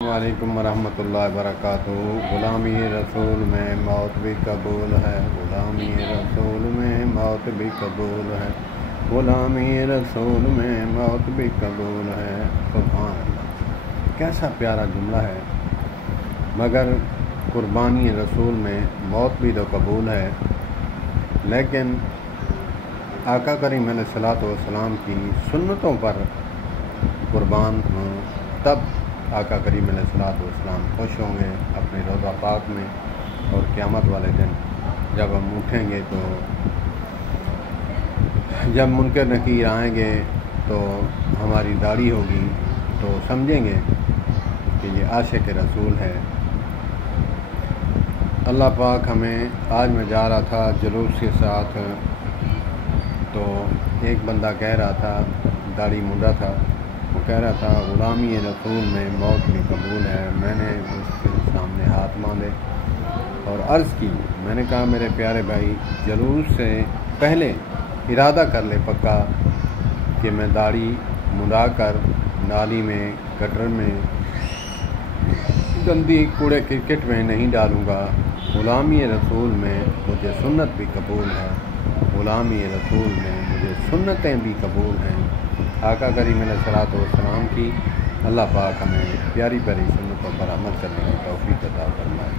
वालेकुम वरहमतुल्लाहि वबरकातुहू। ग़ुलामी रसूल में मौत भी कबूल है, ग़ुलामी रसूल में मौत भी कबूल है, ग़ुलामी रसूल में मौत भी कबूल है। सुभान अल्लाह, कैसा प्यारा जुमला है। मगर कुर्बानी रसूल में मौत भी तो कबूल है, लेकिन आका करीम अलैहिस्सलातु वस्सलाम की सुन्नतों पर कुर्बान हों, तब आका करीम अलैहिस्सलातु वस्सलाम खुश होंगे अपने रोज़ा पाक में। और क़यामत वाले दिन जब हम उठेंगे तो जब मुनकर नकीर आएंगे तो हमारी दाढ़ी होगी तो समझेंगे कि ये आशिक़ रसूल है। अल्लाह पाक हमें, आज मैं जा रहा था जुलूस के साथ, तो एक बंदा कह रहा था, दाढ़ी मुंडा था, वो कह रहा था ग़ुलामी रसूल में मौत भी कबूल है। मैंने उसके सामने हाथ मांगे और अर्ज़ की, मैंने कहा मेरे प्यारे भाई, जुलूस से पहले इरादा कर ले पक्का कि मैं दाढ़ी मुंडा कर नाली में, गटर में, गंदी कूड़े क्रिकेट में नहीं डालूँगा। ग़ुलामी रसूल में मुझे सुन्नत भी कबूल है, ग़ुलामी रसूल में मुझे सुन्नतें भी कबूल हैं। आका करीम अलैहिस्सलातु वस्सलाम की अल्लाह पाक हमें प्यारी प्यारी सुन्नतों पर अमल करने की तौफ़ीक़ अता फरमाए।